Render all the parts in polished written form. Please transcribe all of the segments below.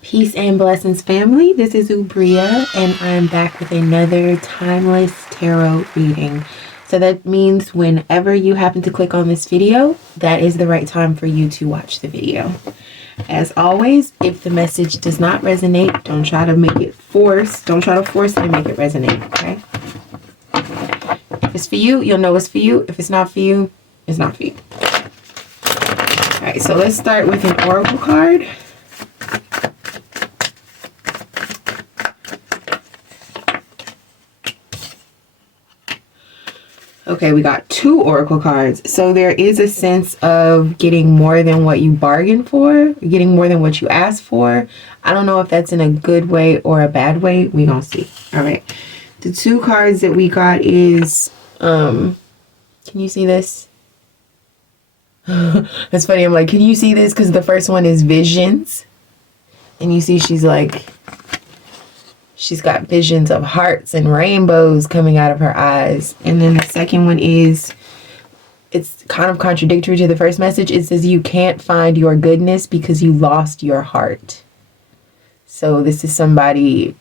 Peace and blessings, family. This is Oubria, and I'm back with another timeless tarot reading. So that means whenever you happen to click on this video, that is the right time for you to watch the video. As always, if the message does not resonate, don't try to make it force. Don't try to force it and make it resonate, okay? If it's for you, you'll know it's for you. If it's not for you, it's not for you. All right, so let's start with an oracle card. Okay, we got 2 oracle cards. So there is a sense of getting more than what you bargained for, getting more than what you asked for. I don't know if that's in a good way or a bad way. We gonna see. All right. The 2 cards that we got is, can you see this? That's funny. I'm like, can you see this? Because the first one is visions. And you see she's got visions of hearts and rainbows coming out of her eyes. And then the second one is, it's kind of contradictory to the first message. It says you can't find your goodness because you lost your heart. So this is somebody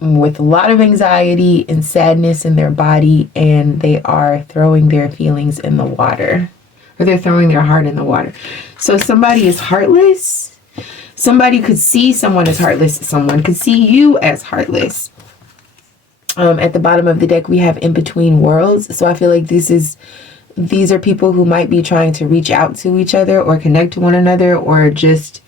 with a lot of anxiety and sadness in their body, and they are throwing their feelings in the water, or they're throwing their heart in the water. So somebody is heartless. Somebody could see someone as heartless. Someone could see you as heartless. At the bottom of the deck, we have in between worlds. So I feel like these are people who might be trying to reach out to each other or connect to one another, or just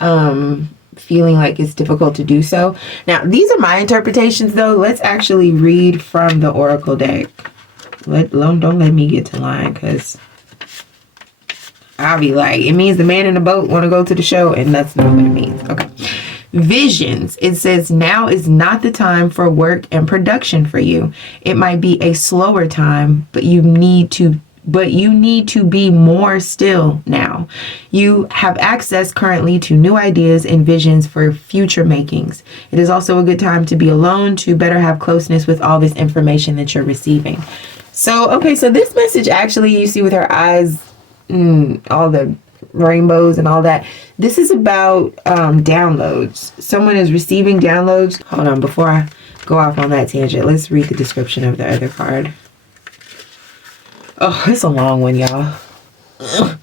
feeling like it's difficult to do so. Now, these are my interpretations, though. Let's actually read from the oracle deck. Don't let me get to lying, because I'll be like, it means the man in the boat want to go to the show, and that's not what it means. Okay. Visions. It says now is not the time for work and production for you. It might be a slower time, but you need to be more still now. You have access currently to new ideas and visions for future makings. It is also a good time to be alone, to better have closeness with all this information that you're receiving. So, okay, so this message actually, you see with her eyes, all the rainbows and all that. This is about downloads. Someone is receiving downloads. Hold on, before I go off on that tangent, let's read the description of the other card. Oh, it's a long one, y'all.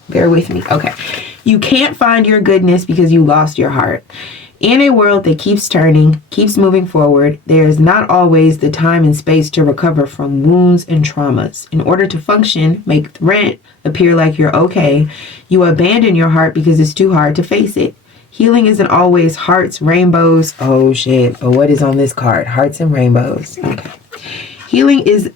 Bear with me. Okay. You can't find your goodness because you lost your heart. In a world that keeps turning, keeps moving forward, there is not always the time and space to recover from wounds and traumas. In order to function, make rent appear like you're okay, you abandon your heart because it's too hard to face it. Healing isn't always hearts, rainbows. Oh, shit. But what is on this card? Hearts and rainbows. Okay. Healing isn't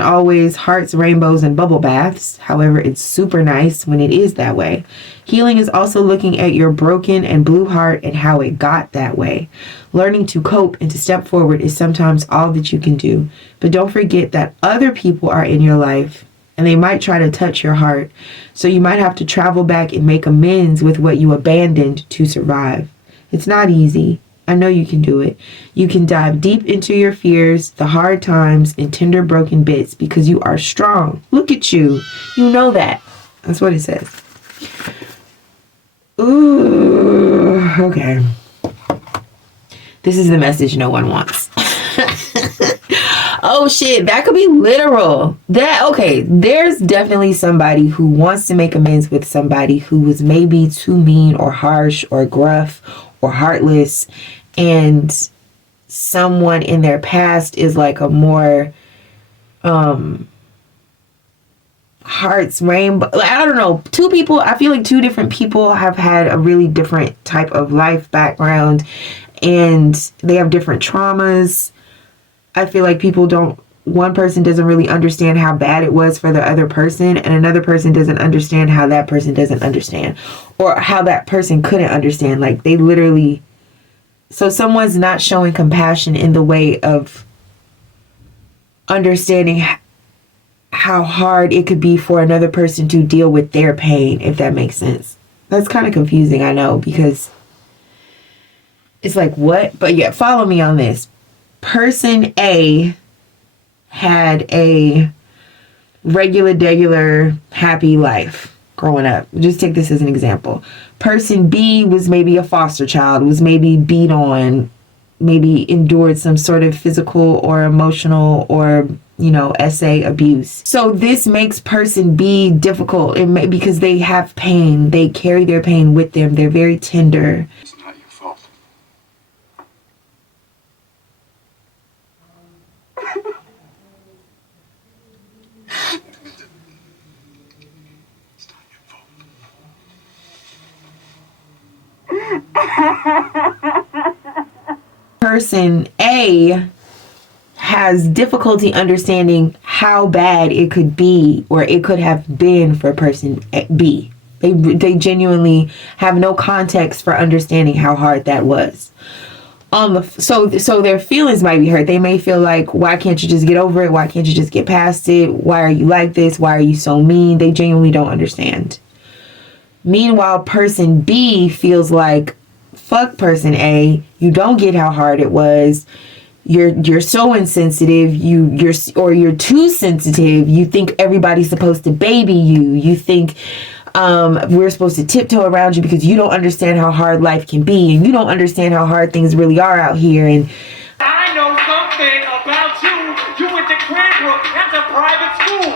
always hearts, rainbows, and bubble baths. However, it's super nice when it is that way. Healing is also looking at your broken and blue heart and how it got that way. Learning to cope and to step forward is sometimes all that you can do. But don't forget that other people are in your life, and they might try to touch your heart. So you might have to travel back and make amends with what you abandoned to survive. It's not easy. I know you can do it. You can dive deep into your fears, the hard times, and tender broken bits because you are strong. Look at you. You know that. That's what it says. Ooh, okay. This is the message no one wants. Oh shit, that could be literal. There's definitely somebody who wants to make amends with somebody who was maybe too mean or harsh or gruff or heartless, and someone in their past is like a more hearts, rainbow, I don't know, I feel like 2 different people have had a really different type of life background, and they have different traumas. I feel like one person doesn't really understand how bad it was for the other person, and another person doesn't understand how that person doesn't understand, or how that person couldn't understand. Like, they literally, so someone's not showing compassion in the way of understanding how hard it could be for another person to deal with their pain, if that makes sense. That's kind of confusing, I know, because it's like, what? But yeah, follow me on this. Person A had a regular, happy life. growing up. Just take this as an example. Person B was maybe a foster child, was maybe beat on, maybe endured some sort of physical or emotional or, essay abuse. So this makes person B difficult because they have pain. They carry their pain with them. They're very tender. It's not your fault. It's not your fault. Person A has difficulty understanding how bad it could be or it could have been for person B. They genuinely have no context for understanding how hard that was. So their feelings might be hurt. They may feel like, why can't you just get over it? Why can't you just get past it? Why are you like this? Why are you so mean? They genuinely don't understand. Meanwhile, person B feels like, fuck person A, you don't get how hard it was. You're so insensitive. You're too sensitive. You think everybody's supposed to baby you. You think we're supposed to tiptoe around you because you don't understand how hard life can be, and you don't understand how hard things really are out here. And I know something about you. You went to Cranbrook. That's a private school.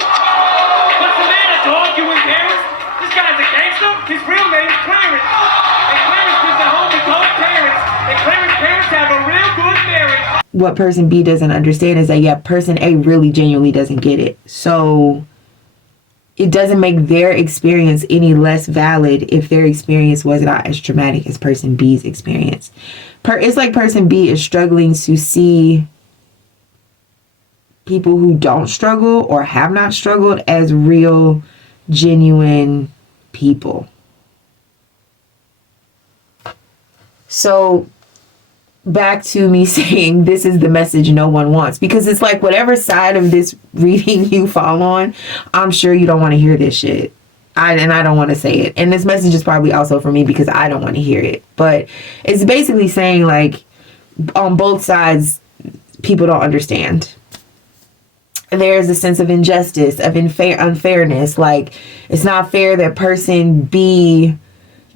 What's the matter, dog? You embarrassed? This guy's a gangster. His real name's Clarence. And Clarence is the home to both parents. And Clarence's parents have a real good marriage. What person B doesn't understand is that, person A really genuinely doesn't get it. So it doesn't make their experience any less valid if their experience was not as traumatic as person B's experience. It's like person B is struggling to see people who don't struggle or have not struggled as real, genuine people. So back to me saying this is the message no one wants, because it's like whatever side of this reading you fall on, I'm sure you don't want to hear this shit. I don't want to say it. And this message is probably also for me because I don't want to hear it. But it's basically saying, like, on both sides, people don't understand. There's a sense of injustice, of unfairness. Like, it's not fair that person B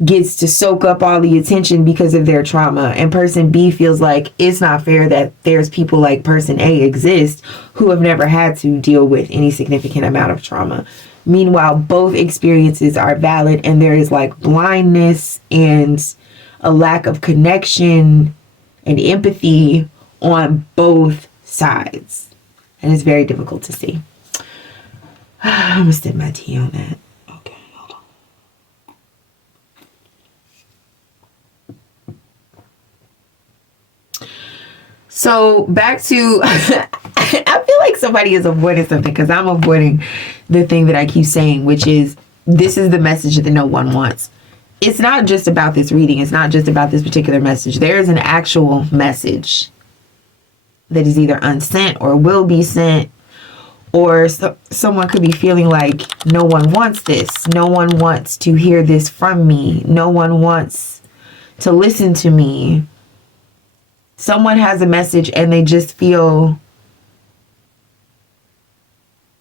gets to soak up all the attention because of their trauma, and person B feels like it's not fair that there's people like person A exist who have never had to deal with any significant amount of trauma. Meanwhile, both experiences are valid, and there is like blindness and a lack of connection and empathy on both sides, and it's very difficult to see. I'm gonna sip my tea on that. So back to, I feel like somebody is avoiding something because I'm avoiding the thing that I keep saying, which is this is the message that no one wants. It's not just about this reading. It's not just about this particular message. There is an actual message that is either unsent or will be sent, or someone could be feeling like no one wants this. No one wants to hear this from me. No one wants to listen to me. Someone has a message and they just feel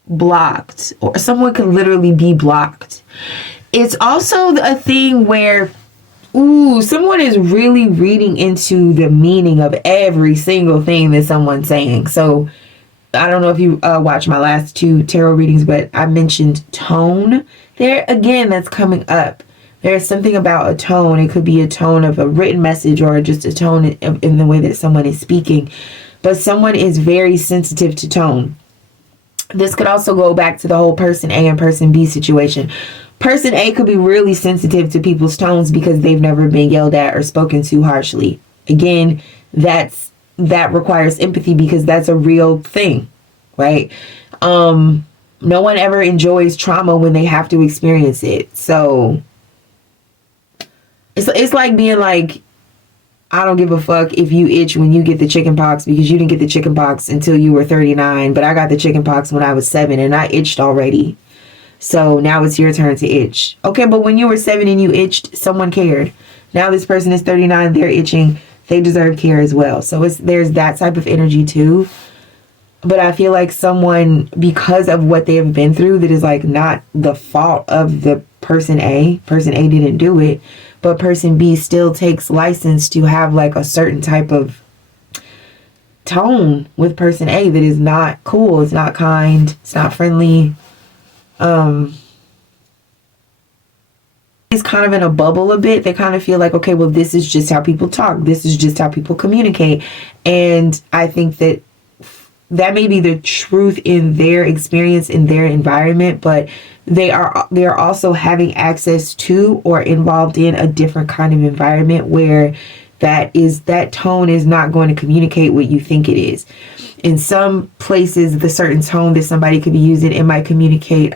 blocked, or someone could literally be blocked. It's also a thing where, someone is really reading into the meaning of every single thing that someone's saying. So I don't know if you watched my last two tarot readings, but I mentioned tone there. Again, that's coming up. There's something about a tone. It could be a tone of a written message or just a tone in the way that someone is speaking. But someone is very sensitive to tone. This could also go back to the whole person A and person B situation. Person A could be really sensitive to people's tones because they've never been yelled at or spoken to harshly. Again, that requires empathy because that's a real thing, right? No one ever enjoys trauma when they have to experience it. So it's like being like, I don't give a fuck if you itch when you get the chicken pox because you didn't get the chicken pox until you were 39, but I got the chicken pox when I was 7 and I itched already. So now it's your turn to itch. Okay, but when you were 7 and you itched, someone cared. Now this person is 39, they're itching. They deserve care as well. So there's that type of energy too. But I feel like someone, because of what they have been through, that is like not the fault of the person A. Person A didn't do it, but person B still takes license to have like a certain type of tone with person A that is not cool, it's not kind, it's not friendly. It's kind of in a bubble a bit. They kind of feel like, okay, well, this is just how people talk. This is just how people communicate. And I think that that may be the truth in their experience, in their environment, but they are also having access to or involved in a different kind of environment where that tone is not going to communicate what you think it is. In some places, the certain tone that somebody could be using, it might communicate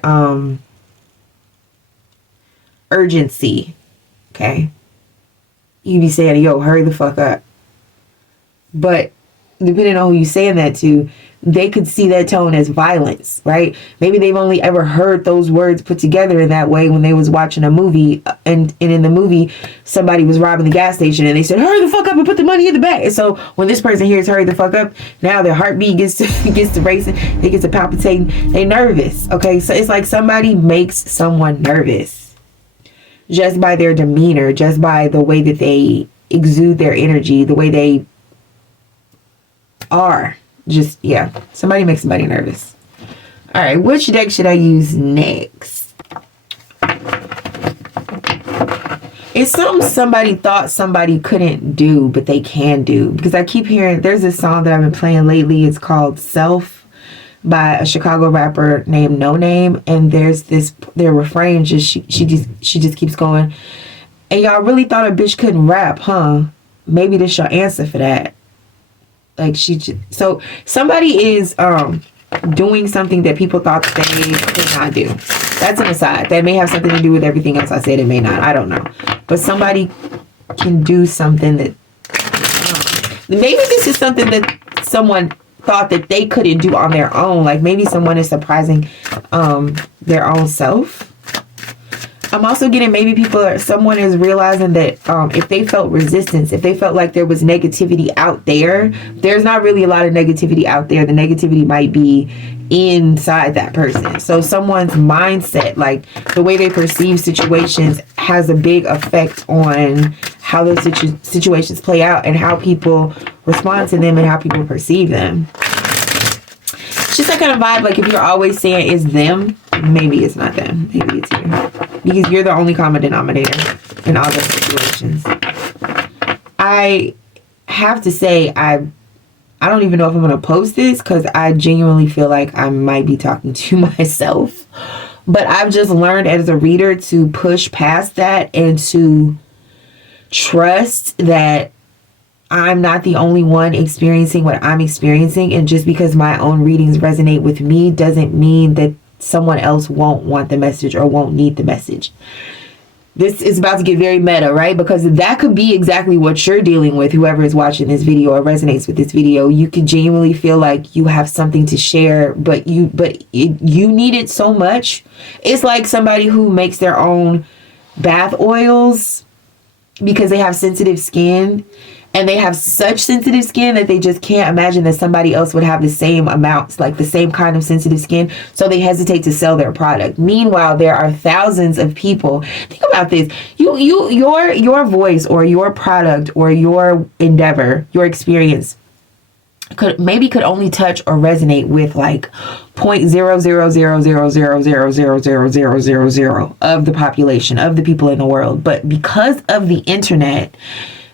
urgency. Okay, you be saying, yo, hurry the fuck up. But depending on who you saying that to, they could see that tone as violence, right? Maybe they've only ever heard those words put together in that way when they was watching a movie, and in the movie somebody was robbing the gas station and they said, hurry the fuck up and put the money in the bag. And so when this person hears hurry the fuck up, now their heartbeat gets to racing, it gets to palpitating, they nervous. Okay, so it's like somebody makes someone nervous just by their demeanor, just by the way that they exude their energy, the way they are. Just, yeah, somebody makes somebody nervous. All right, which deck should I use next? It's something somebody thought somebody couldn't do, but they can do. Because I keep hearing, there's this song that I've been playing lately. It's called Self by a Chicago rapper named No Name. And there's their refrain, just she just keeps going. And y'all really thought a bitch couldn't rap, huh? Maybe this your answer for that. Like so somebody is doing something that people thought they could not do. That's an aside. That may have something to do with everything else I said. It may not. I don't know. But somebody can do something that maybe this is something that someone thought that they couldn't do on their own. Like maybe someone is surprising their own self. I'm also getting maybe someone is realizing that if they felt resistance, if they felt like there was negativity out there, there's not really a lot of negativity out there. The negativity might be inside that person. So someone's mindset, like the way they perceive situations, has a big effect on how those situations play out and how people respond to them and how people perceive them. It's just that kind of vibe. Like if you're always saying it's them, maybe it's not them. Maybe it's you. Because you're the only common denominator in all those situations. I have to say, I don't even know if I'm going to post this because I genuinely feel like I might be talking to myself. But I've just learned as a reader to push past that and to trust that I'm not the only one experiencing what I'm experiencing. And just because my own readings resonate with me doesn't mean that someone else won't want the message or won't need the message. This is about to get very meta, right? Because that could be exactly what you're dealing with, whoever is watching this video or resonates with this video. You could genuinely feel like you have something to share, but you need it so much. It's like somebody who makes their own bath oils because they have sensitive skin. And they have such sensitive skin that they just can't imagine that somebody else would have the same amounts, like the same kind of sensitive skin. So they hesitate to sell their product. Meanwhile, there are thousands of people. Think about this. Your voice or your product or your endeavor, your experience could only touch or resonate with like 0.00000000000 of the population, of the people in the world. But because of the internet,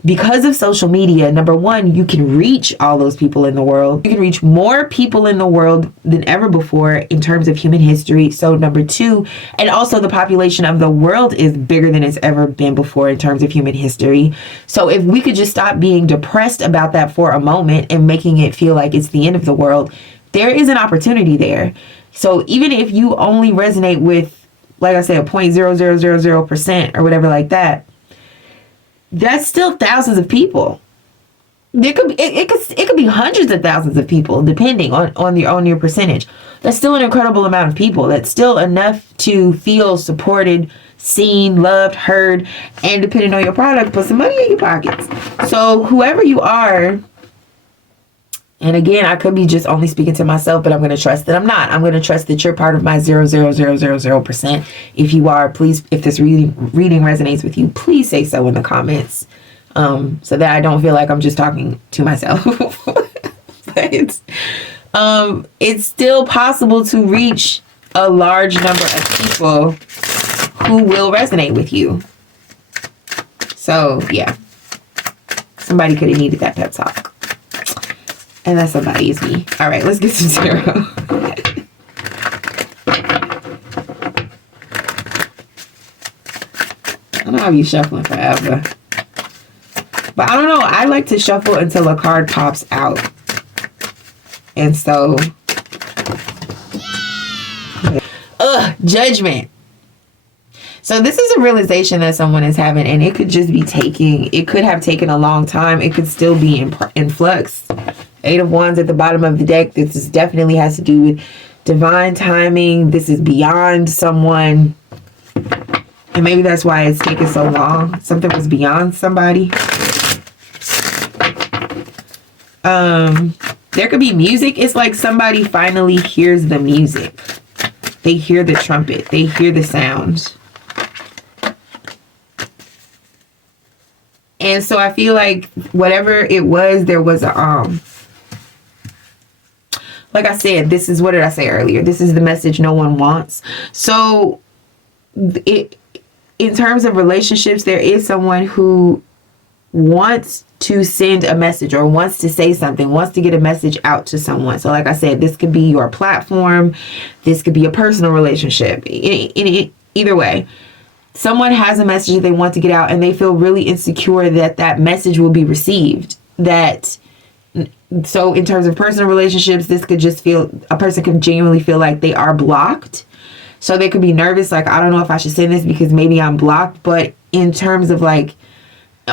because of social media, number one, you can reach all those people in the world. You can reach more people in the world than ever before in terms of human history. So number two, and also the population of the world is bigger than it's ever been before in terms of human history. So if we could just stop being depressed about that for a moment and making it feel like it's the end of the world, there is an opportunity there. So even if you only resonate with, like I said, 0.0000% or whatever like that, that's still thousands of people. It could be hundreds of thousands of people, depending on your percentage. That's still an incredible amount of people. That's still enough to feel supported, seen, loved, heard, and depending on your product, put some money in your pockets. So whoever you are, And again, I could be just only speaking to myself, but I'm going to trust that I'm not. I'm going to trust that you're part of my 0.00000%. If you are, please, if this reading resonates with you, please say so in the comments, so that I don't feel like I'm just talking to myself. But it's still possible to reach a large number of people who will resonate with you. So, yeah. Somebody could have needed that pep talk. And that somebody is me. All right, let's get to tarot. I know I'll be shuffling forever. But I don't know. I like to shuffle until a card pops out. And so... Judgment. So this is a realization that someone is having, and it could just be it could have taken a long time. It could still be in flux. 8 of Wands at the bottom of the deck. This definitely has to do with divine timing. This is beyond someone. And maybe that's why it's taken so long. Something was beyond somebody. There could be music. It's like somebody finally hears the music. They hear the trumpet. They hear the sound. And so I feel like whatever it was, there was a like I said, this is, what did I say earlier? This is the message no one wants. So in terms of relationships, there is someone who wants to send a message or wants to say something, wants to get a message out to someone. So like I said, this could be your platform. This could be a personal relationship. Either way, someone has a message that they want to get out, and they feel really insecure that that message will be received. So in terms of personal relationships, this could just feel, a person could genuinely feel like they are blocked. So they could be nervous, like, I don't know if I should send this because maybe I'm blocked. But in terms of like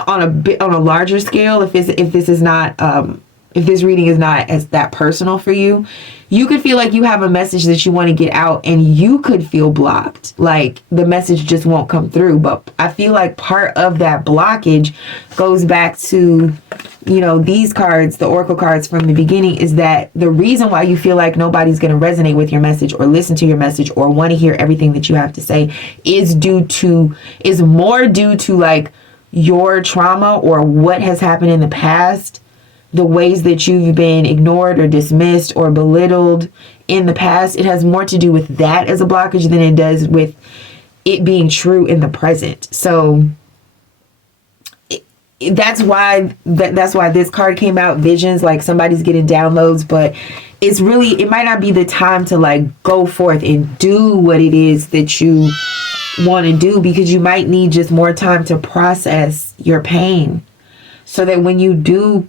on a larger scale, if this is not if this reading is not as that personal for you, you could feel like you have a message that you want to get out, and you could feel blocked, like the message just won't come through. But I feel like part of that blockage goes back to, you know, these cards, the oracle cards from the beginning, is that the reason why you feel like nobody's going to resonate with your message or listen to your message or want to hear everything that you have to say is more due to like your trauma or what has happened in the past, the ways that you've been ignored or dismissed or belittled in the past. It has more to do with that as a blockage than it does with it being true in the present. So that's why this card came out, visions, like somebody's getting downloads, but it might not be the time to like go forth and do what it is that you want to do, because you might need just more time to process your pain, so that when you do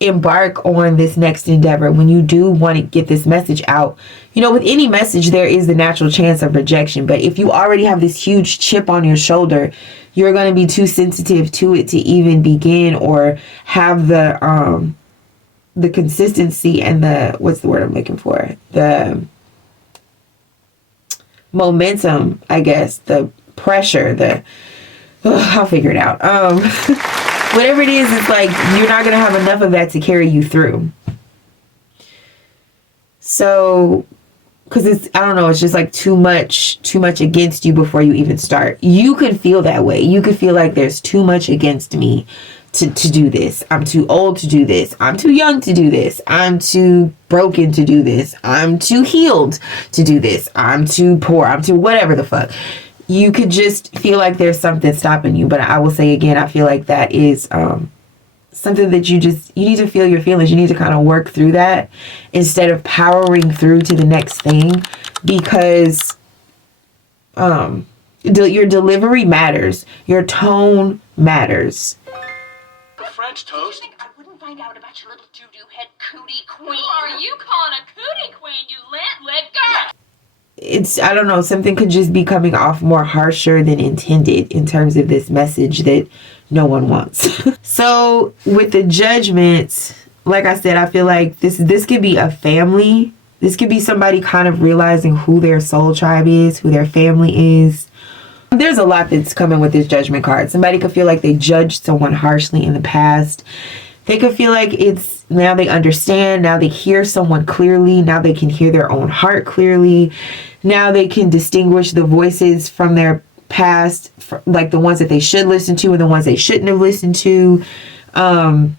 embark on this next endeavor, when you do want to get this message out, you know, with any message there is the natural chance of rejection. But if you already have this huge chip on your shoulder, you're going to be too sensitive to it to even begin or have the consistency and the, what's the word I'm looking for, the momentum, I guess, the pressure, I'll figure it out. Whatever it is, it's like you're not going to have enough of that to carry you through. So, because I don't know, it's just like too much against you before you even start. You could feel that way. You could feel like there's too much against me to do this. I'm too old to do this. I'm too young to do this. I'm too broken to do this. I'm too healed to do this. I'm too poor. I'm too whatever the fuck. You could just feel like there's something stopping you. But I will say again, I feel like that is something that you need to feel your feelings. You need to kind of work through that instead of powering through to the next thing, because your delivery matters. Your tone matters. French toast. I wouldn't find out about your little doo-doo head cootie queen. Who are you calling a cootie queen, you lit girl? I don't know, something could just be coming off more harsher than intended in terms of this message that no one wants. So with the Judgment, like I said, I feel like this could be a family. This could be somebody kind of realizing who their soul tribe is, who their family is. There's a lot that's coming with this Judgment card. Somebody could feel like they judged someone harshly in the past. They could feel like now they understand. Now they hear someone clearly. Now they can hear their own heart clearly. Now they can distinguish the voices from their past, like the ones that they should listen to and the ones they shouldn't have listened to. I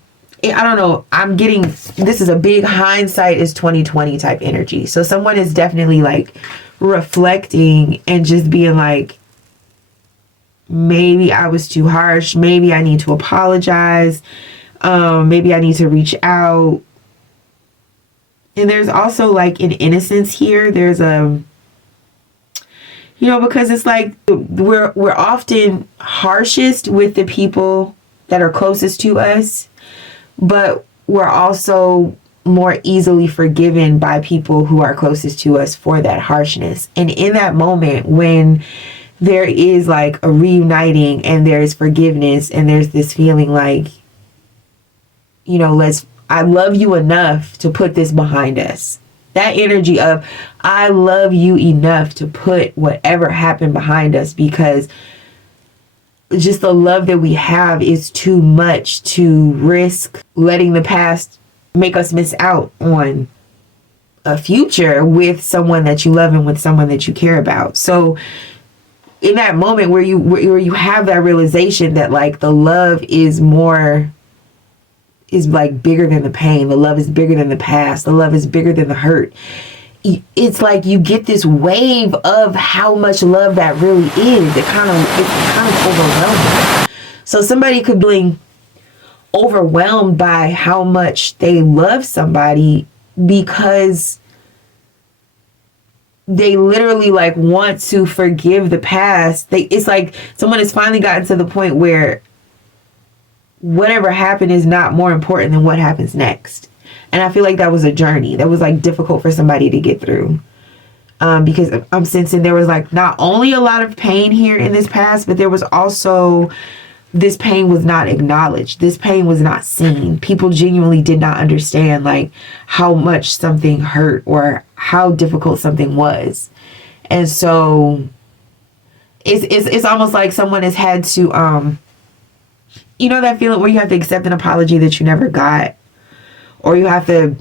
don't know. I'm getting, this is a big hindsight is 2020 type energy. So someone is definitely like reflecting and just being like, maybe I was too harsh. Maybe I need to apologize. Maybe I need to reach out. And there's also like an innocence here. There's a, you know, because it's like we're often harshest with the people that are closest to us, but we're also more easily forgiven by people who are closest to us for that harshness. And in that moment when there is like a reuniting and there's forgiveness and there's this feeling like, you know, I love you enough to put this behind us. That energy of, I love you enough to put whatever happened behind us, because just the love that we have is too much to risk letting the past make us miss out on a future with someone that you love and with someone that you care about. So in that moment where you have that realization that like the love is like bigger than the pain, the love is bigger than the past, the love is bigger than the hurt, it's like you get this wave of how much love that really is. It's kind of overwhelming. So somebody could be overwhelmed by how much they love somebody because they literally like want to forgive the past. It's like someone has finally gotten to the point where whatever happened is not more important than what happens next. And I feel like that was a journey that was like difficult for somebody to get through. Because I'm sensing there was like not only a lot of pain here in this past, but there was also this pain was not acknowledged. This pain was not seen. People genuinely did not understand like how much something hurt or how difficult something was. And so it's almost like someone has had to, you know, that feeling where you have to accept an apology that you never got, or you have to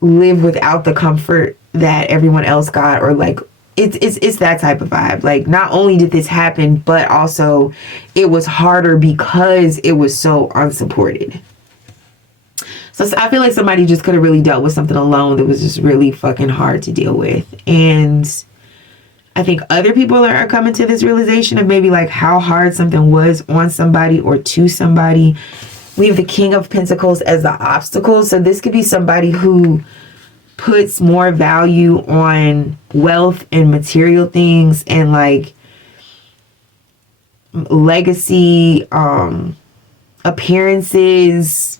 live without the comfort that everyone else got, or like it's that type of vibe. Like not only did this happen, but also it was harder because it was so unsupported. So I feel like somebody just could have really dealt with something alone that was just really fucking hard to deal with. And I think other people are coming to this realization of maybe like how hard something was on somebody or to somebody. We have the King of Pentacles as the obstacle. So this could be somebody who puts more value on wealth and material things and like legacy, appearances,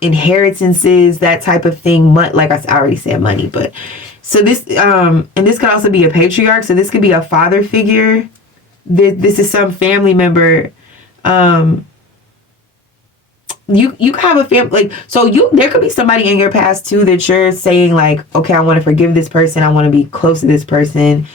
inheritances, that type of thing. Like I already said, money. But so this, and this could also be a patriarch. So this could be a father figure. This is some family member. You have a family, like, so there could be somebody in your past too that you're saying like, okay, I want to forgive this person. I want to be close to this person.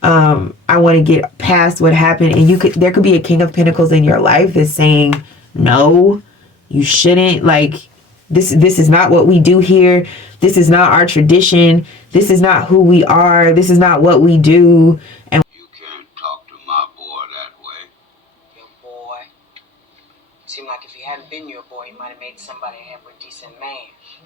I want to get past what happened. And there could be a King of Pentacles in your life that's saying, no, you shouldn't. Like, this is not what we do here. This is not our tradition. This is not who we are. This is not what we do. And you can't talk to my boy that way. Your boy? Seemed like if he hadn't been your boy, he might have made somebody a halfway decent man.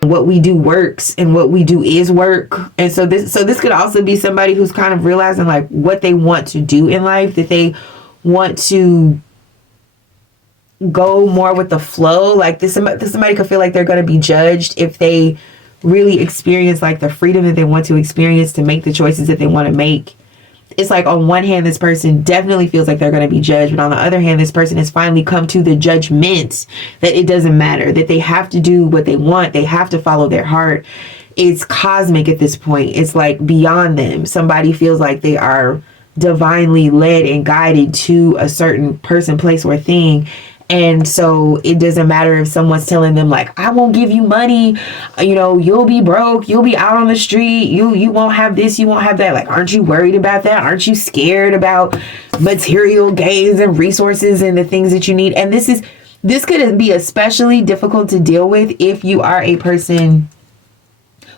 what we do works and what we do is work. And so this could also be somebody who's kind of realizing like what they want to do in life, that they want to go more with the flow. Like somebody could feel like they're going to be judged if they really experience like the freedom that they want to experience to make the choices that they want to make. It's like on one hand, this person definitely feels like they're going to be judged. But on the other hand, this person has finally come to the judgment that it doesn't matter, that they have to do what they want. They have to follow their heart. It's cosmic at this point. It's like beyond them. Somebody feels like they are divinely led and guided to a certain person, place, or thing. And so it doesn't matter if someone's telling them like, I won't give you money, you know, you'll be broke, you'll be out on the street, you won't have this, you won't have that. Like, aren't you worried about that? Aren't you scared about material gains and resources and the things that you need? And this is This could be especially difficult to deal with if you are a person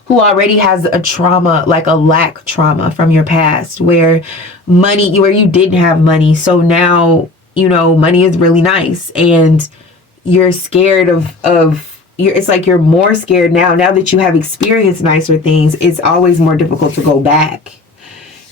who already has a trauma, like a lack trauma from your past, where you didn't have money. So now, money is really nice, and you're scared it's like you're more scared now that you have experienced nicer things. It's always more difficult to go back.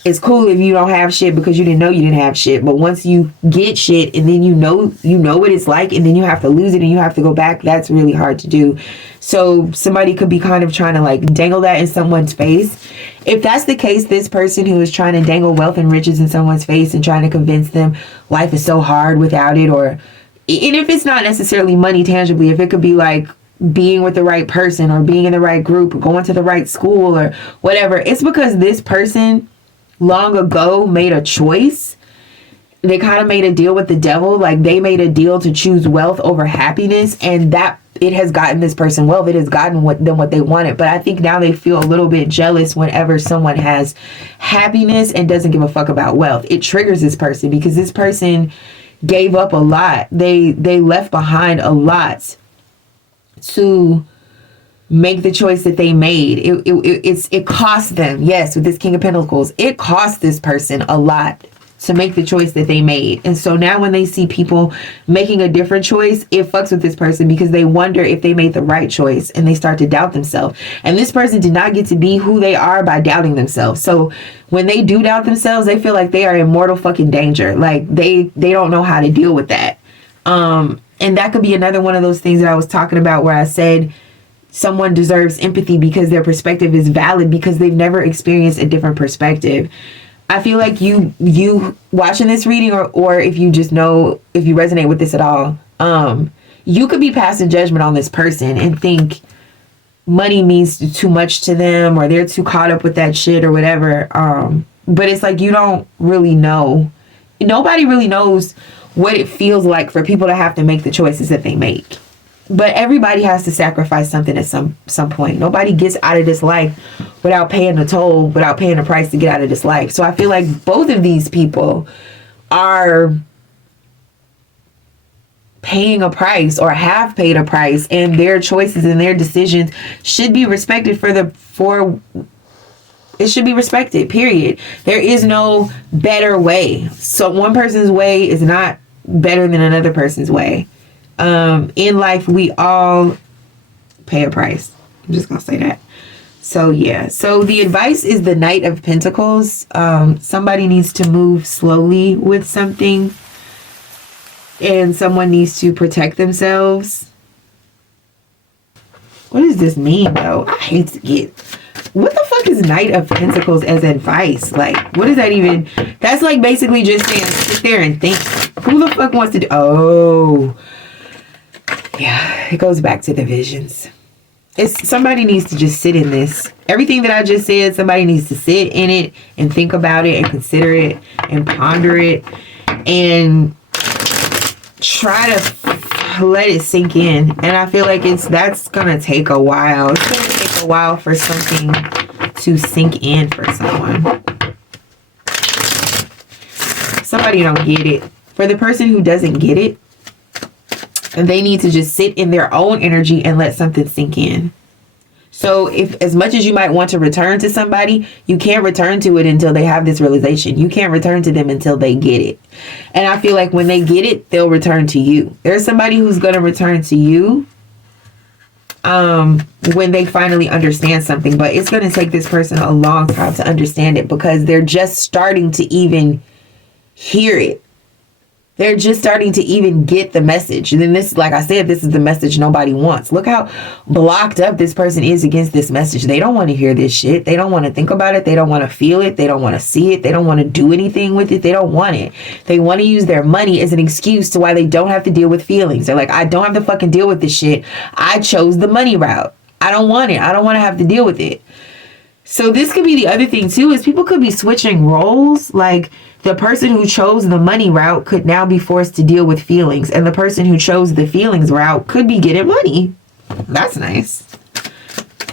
It's cool if you don't have shit because you didn't know you didn't have shit. But once you get shit and then you know what it's like, and then you have to lose it and you have to go back, that's really hard to do. So somebody could be kind of trying to like dangle that in someone's face. If that's the case, this person who is trying to dangle wealth and riches in someone's face and trying to convince them life is so hard without it, and if it's not necessarily money tangibly, if it could be like being with the right person or being in the right group or going to the right school or whatever, it's because this person long ago made a choice. They kind of made a deal with the devil. Like they made a deal to choose wealth over happiness, and that it has gotten this person wealth. It has gotten them what they wanted. But I think now they feel a little bit jealous whenever someone has happiness and doesn't give a fuck about wealth. It triggers this person because this person gave up a lot. They left behind a lot to make the choice that they made. It cost them. Yes, with this King of Pentacles, it cost this person a lot to make the choice that they made. And so now when they see people making a different choice, it fucks with this person because they wonder if they made the right choice, and they start to doubt themselves. And this person did not get to be who they are by doubting themselves. So when they do doubt themselves, they feel like they are in mortal fucking danger. Like they don't know how to deal with that. And that could be another one of those things that I was talking about where I said someone deserves empathy because their perspective is valid because they've never experienced a different perspective. I feel like you watching this reading, or if you just know, if you resonate with this at all, you could be passing judgment on this person and think money means too much to them, or they're too caught up with that shit or whatever. But it's like you don't really know. Nobody really knows what it feels like for people to have to make the choices that they make. But everybody has to sacrifice something at some point. Nobody gets out of this life without paying the toll, without paying the price to get out of this life. So I feel like both of these people are paying a price or have paid a price, and their choices and their decisions should be respected it should be respected, period. There is no better way. So one person's way is not better than another person's way. In life, we all pay a price. I'm just gonna say that. So yeah. So the advice is the Knight of Pentacles. Somebody needs to move slowly with something, and someone needs to protect themselves. What does this mean though? I hate to get... What the fuck is Knight of Pentacles as advice? Like, what is that even? That's like basically just saying sit there and think. Who the fuck wants to do... Oh... Yeah, it goes back to the visions. Somebody needs to just sit in this. Everything that I just said, somebody needs to sit in it and think about it and consider it and ponder it and try to let it sink in. And I feel like that's gonna take a while. It's gonna take a while for something to sink in for someone. Somebody don't get it. For the person who doesn't get it, and they need to just sit in their own energy and let something sink in. So if, as much as you might want to return to somebody, you can't return to it until they have this realization. You can't return to them until they get it. And I feel like when they get it, they'll return to you. There's somebody who's going to return to you when they finally understand something. But it's going to take this person a long time to understand it because they're just starting to even hear it. They're just starting to even get the message. And then this, like I said, this is the message nobody wants. Look how blocked up this person is against this message. They don't want to hear this shit. They don't want to think about it. They don't want to feel it. They don't want to see it. They don't want to do anything with it. They don't want it. They want to use their money as an excuse to why they don't have to deal with feelings. They're like, I don't have to fucking deal with this shit. I chose the money route. I don't want it. I don't want to have to deal with it. So this could be the other thing too, is people could be switching roles. Like the person who chose the money route could now be forced to deal with feelings. And the person who chose the feelings route could be getting money. That's nice.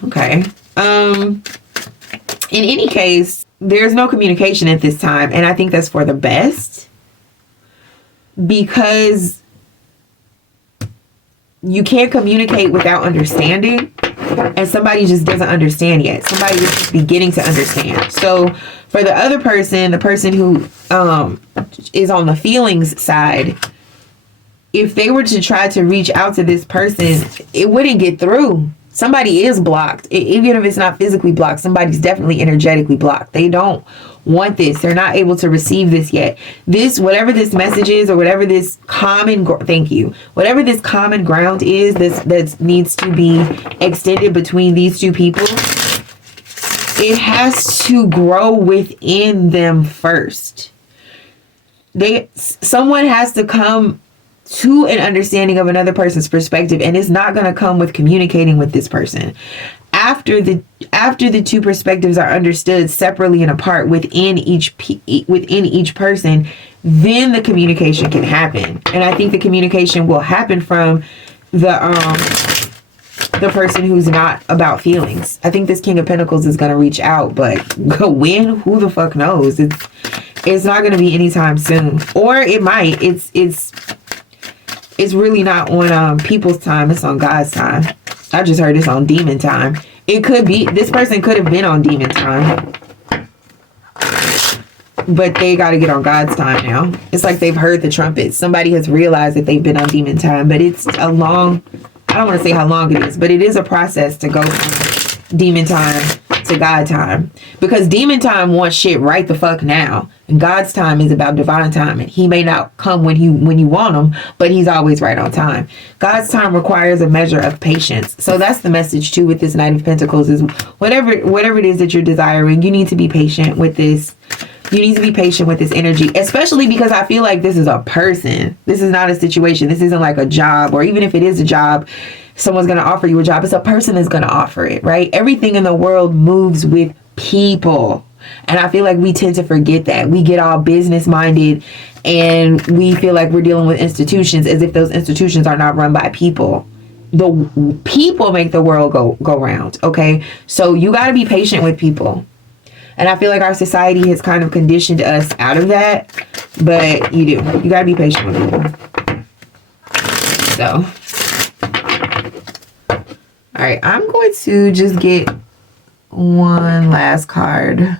Okay. In any case, there's no communication at this time. And I think that's for the best. Because you can't communicate without understanding, and somebody just doesn't understand yet. Somebody is just beginning to understand. So for the other person, the person who is on the feelings side, if they were to try to reach out to this person, it wouldn't get through. Somebody is blocked. Even if it's not physically blocked, somebody's definitely energetically blocked. They don't want this. They're not able to receive this yet. This, whatever this message is, or whatever this whatever this common ground is, that needs to be extended between these two people, it has to grow within them first. Someone has to come to an understanding of another person's perspective, and it's not going to come with communicating with this person. After the two perspectives are understood separately and apart within each person, then the communication can happen. And I think the communication will happen from the person who's not about feelings. I think this King of Pentacles is going to reach out, but when? Who the fuck knows? It's not going to be anytime soon, or it might. It's really not on people's time. It's on God's time. I just heard it's on demon time. It could be, this person could have been on demon time, but they got to get on God's time now. It's like they've heard the trumpet. Somebody has realized that they've been on demon time, but it's a long, I don't want to say how long it is, but it is a process to go from demon time to God time, because demon time wants shit right the fuck now, and God's time is about divine time, and he may not come when you want him, but he's always right on time. God's time requires a measure of patience. So that's the message too with this Knight of Pentacles, is whatever it is that you're desiring, you need to be patient with this. You need to be patient with this energy, especially because I feel like this is a person. This is not a situation. This isn't like a job, or even if it is a job, someone's going to offer you a job. It's a person that's going to offer it, right? Everything in the world moves with people. And I feel like we tend to forget that. We get all business minded, and we feel like we're dealing with institutions as if those institutions are not run by people. The people make the world go round, okay? So you got to be patient with people. And I feel like our society has kind of conditioned us out of that, but you do. You got to be patient with people. So, all right, I'm going to just get one last card.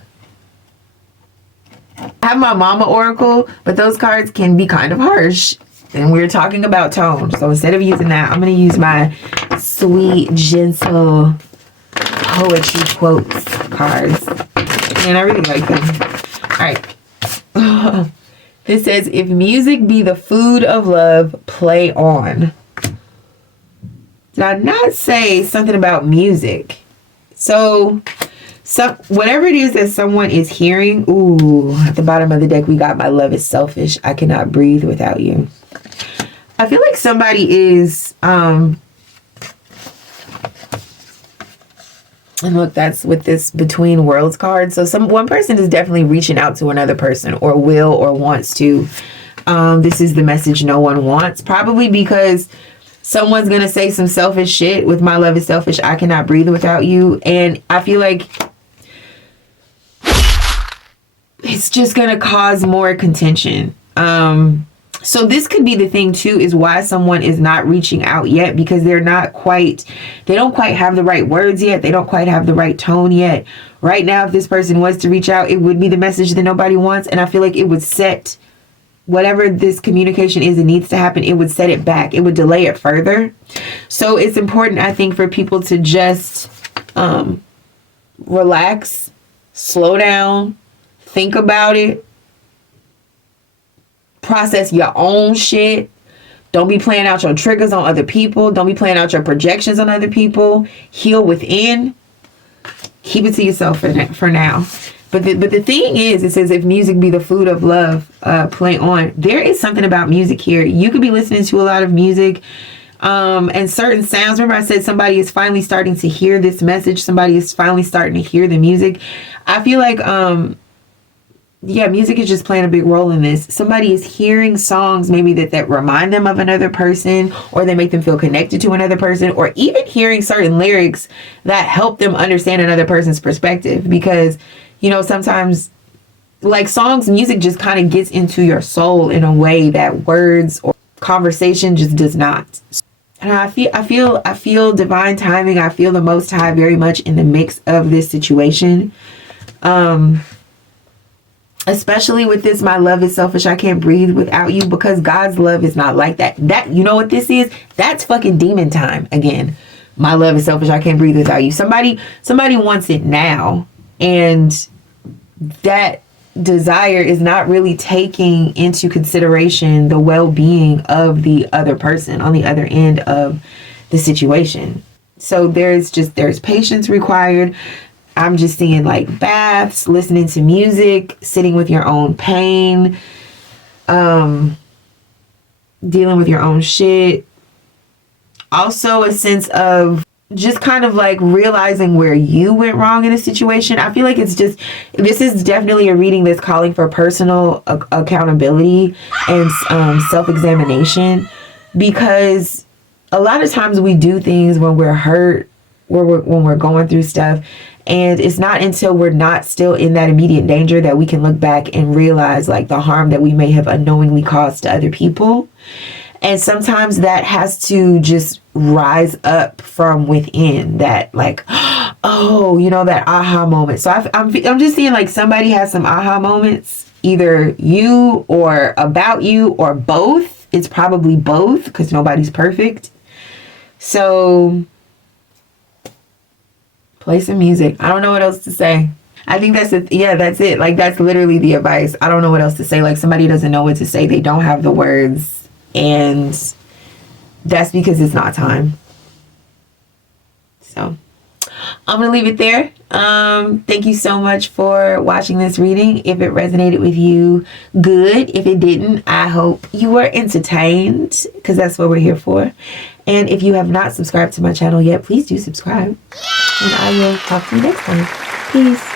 I have my Mama Oracle, but those cards can be kind of harsh. And we're talking about tone. So instead of using that, I'm going to use my sweet, gentle poetry quotes cards. And I really like them. All right. This says, if music be the food of love, play on. Did I not say something about music? So whatever it is that someone is hearing, ooh, at the bottom of the deck, we got my love is selfish. I cannot breathe without you. I feel like somebody is, and look, that's with this between worlds card. So one person is definitely reaching out to another person, or will, or wants to. This is the message no one wants. Probably because someone's going to say some selfish shit with my love is selfish. I cannot breathe without you. And I feel like it's just going to cause more contention. So this could be the thing too, is why someone is not reaching out yet, because they don't quite have the right words yet. They don't quite have the right tone yet. Right now, if this person was to reach out, it would be the message that nobody wants. And I feel like it would set whatever this communication is that needs to happen, it would set it back. It would delay it further. So it's important, I think, for people to just relax, slow down, think about it, process your own shit. Don't be playing out your triggers on other people. Don't be playing out your projections on other people. Heal within. Keep it to yourself for now. But the thing is, it says, if music be the food of love, play on. There is something about music here. You could be listening to a lot of music and certain sounds. Remember I said somebody is finally starting to hear this message. Somebody is finally starting to hear the music. I feel like, yeah, music is just playing a big role in this. Somebody is hearing songs maybe that remind them of another person, or they make them feel connected to another person, or even hearing certain lyrics that help them understand another person's perspective. Because, you know, sometimes like songs, music just kind of gets into your soul in a way that words or conversation just does not. And I feel divine timing. I feel the Most High very much in the mix of this situation. Especially with this, my love is selfish, I can't breathe without you, because God's love is not like that. That, you know what this is? That's fucking demon time again. My love is selfish, I can't breathe without you. Somebody wants it now, and that desire is not really taking into consideration the well-being of the other person on the other end of the situation. So there's patience required. I'm just seeing like baths, listening to music, sitting with your own pain, dealing with your own shit. Also a sense of just kind of like realizing where you went wrong in a situation. I feel like this is definitely a reading that's calling for personal accountability and self-examination, because a lot of times we do things when we're hurt, when we're going through stuff, and it's not until we're not still in that immediate danger that we can look back and realize like the harm that we may have unknowingly caused to other people. And sometimes that has to just rise up from within, that like, oh, you know, that aha moment. So I'm just seeing like somebody has some aha moments, either you or about you or both. It's probably both, because nobody's perfect. So play some music. I don't know what else to say. I think that's it. Like, that's literally the advice. I don't know what else to say. Like, somebody doesn't know what to say. They don't have the words. And that's because it's not time. So I'm going to leave it there. Thank you so much for watching this reading. If it resonated with you, good. If it didn't, I hope you were entertained, because that's what we're here for. And if you have not subscribed to my channel yet, please do subscribe. And I will talk to you next time. Peace.